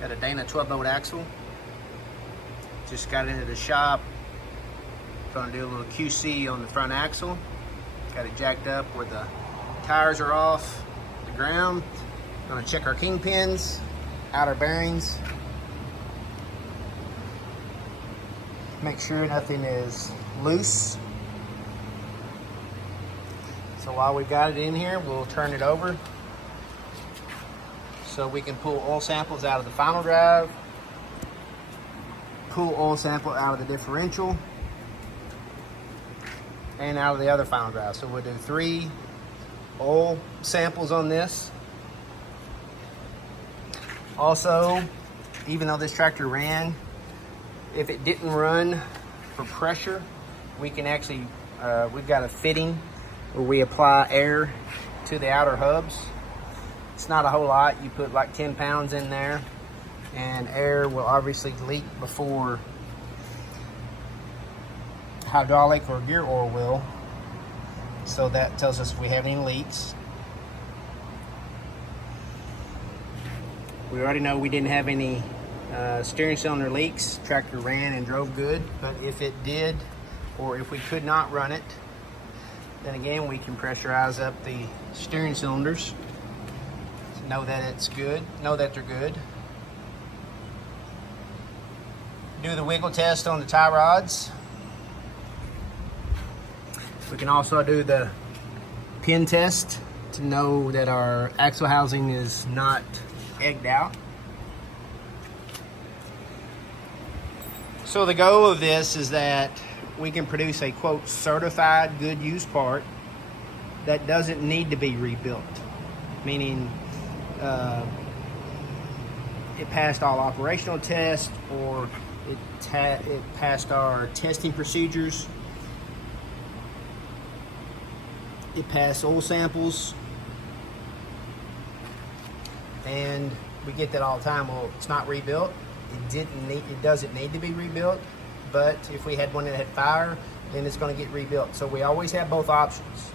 Got a Dana 12-bolt axle. Just got into the shop. Gonna do a little QC on the front axle. Got it jacked up where the tires are off the ground. Gonna check our kingpins, outer bearings. Make sure nothing is loose. So while we've got it in here, we'll turn it over so we can pull oil samples out of the final drive, pull oil sample out of the differential, and out of the other final drive. So we'll do 3 oil samples on this. Also, even though this tractor ran, if it didn't run for pressure, we can actually, we've got a fitting where we apply air to the outer hubs. It's not a whole lot. You put like 10 pounds in there, and air will obviously leak before hydraulic or gear oil will. So that tells us if we have any leaks. We already know we didn't have any steering cylinder leaks. Tractor ran and drove good, but if it did, or if we could not run it, then again we can pressurize up the steering cylinders to know that it's good, know that they're good. Do the wiggle test on the tie rods. We can also do the pin test to know that our axle housing is not egged out. So the goal of this is that we can produce a quote certified good use part that doesn't need to be rebuilt, meaning it passed all operational tests, or it passed our testing procedures, it passed oil samples, and we get that all the time. Well, it's not rebuilt. It doesn't need to be rebuilt, but if we had one that had fire, then it's going to get rebuilt. So we always have both options.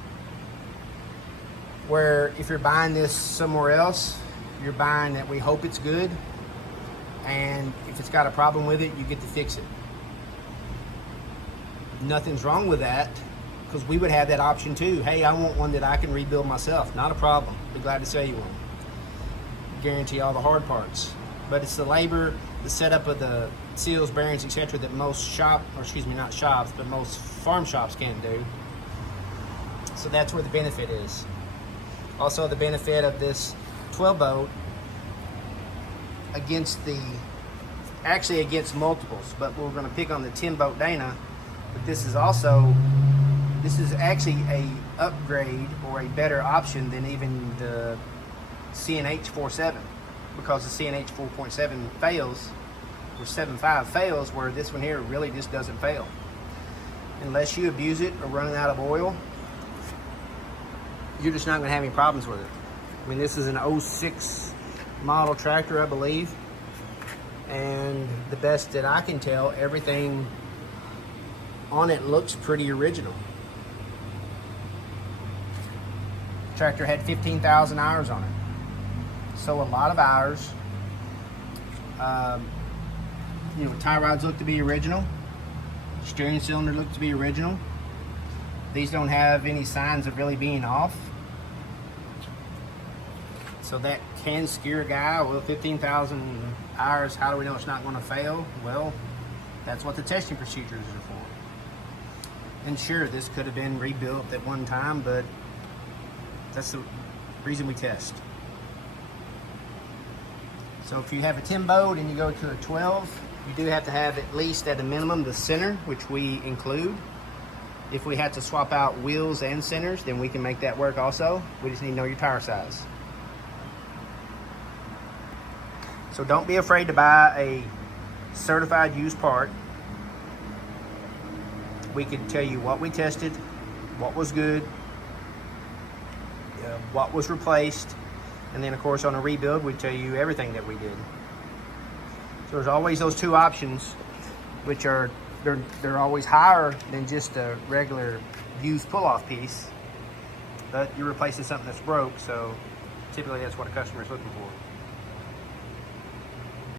Where if you're buying this somewhere else, you're buying that we hope it's good, and if it's got a problem with it, you get to fix it. Nothing's wrong with that, because we would have that option too. Hey, I want one that I can rebuild myself. Not a problem. Be glad to sell you one. Guarantee all the hard parts. But it's the labor, the setup of the seals, bearings, etc. that most not shops, but most farm shops can't do. So that's where the benefit is. Also, the benefit of this 12-bolt against multiples, but we're going to pick on the 10-bolt Dana. But this is actually a upgrade or a better option than even the CNH 4.7, because the CNH 4.7 fails, or 7.5 fails, where this one here really just doesn't fail. Unless you abuse it or running out of oil, you're just not going to have any problems with it. I mean, this is an 06 model tractor, I believe, and the best that I can tell, everything on it looks pretty original. Tractor had 15,000 hours on it. So a lot of hours. Tie rods look to be original. Steering cylinder look to be original. These don't have any signs of really being off. So that can scare a guy. Well, 15,000 hours, how do we know it's not going to fail? Well, that's what the testing procedures are for. And sure, this could have been rebuilt at one time, but that's the reason we test. So if you have a 10-bolt and you go to a 12, you do have to have at least at a minimum the center, which we include. If we have to swap out wheels and centers, then we can make that work also. We just need to know your tire size. So don't be afraid to buy a certified used part. We can tell you what we tested, what was good, what was replaced, and then of course on a rebuild we tell you everything that we did. So there's always those two options, which are they're always higher than just a regular used pull-off piece, but you're replacing something that's broke, so typically that's what a customer is looking for.